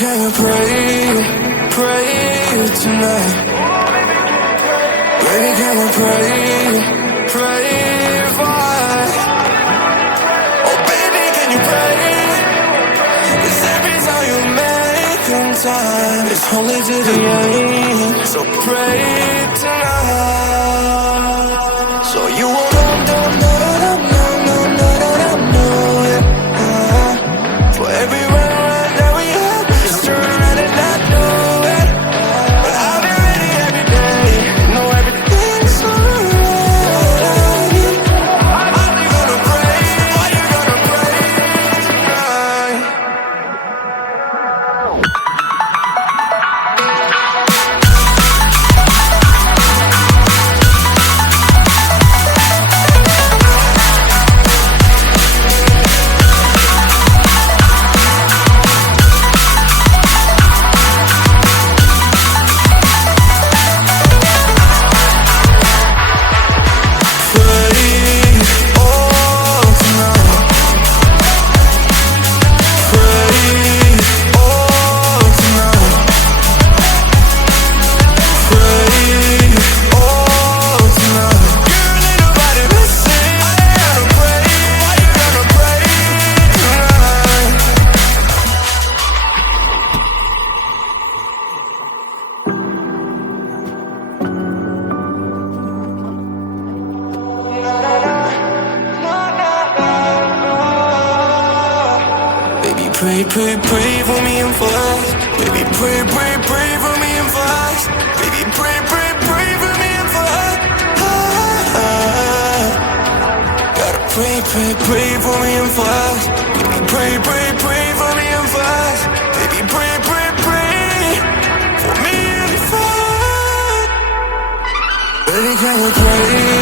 can you pray tonight? Baby, can you pray oh baby, can you pray? 'Cause every time you make time, it's only to the end. So pray tonight. So you won't for every run that we have, just turn around and not do it. But I'll be ready every day, know everything's alright. Are you gonna pray? Are you gonna pray tonight? Pray for me and for us. Baby, pray for me and for us. Baby, pray for me and for us. Gotta pray for me and for us. Baby, pray for me and for us. Baby, pray for me and for us. Baby, can you pray?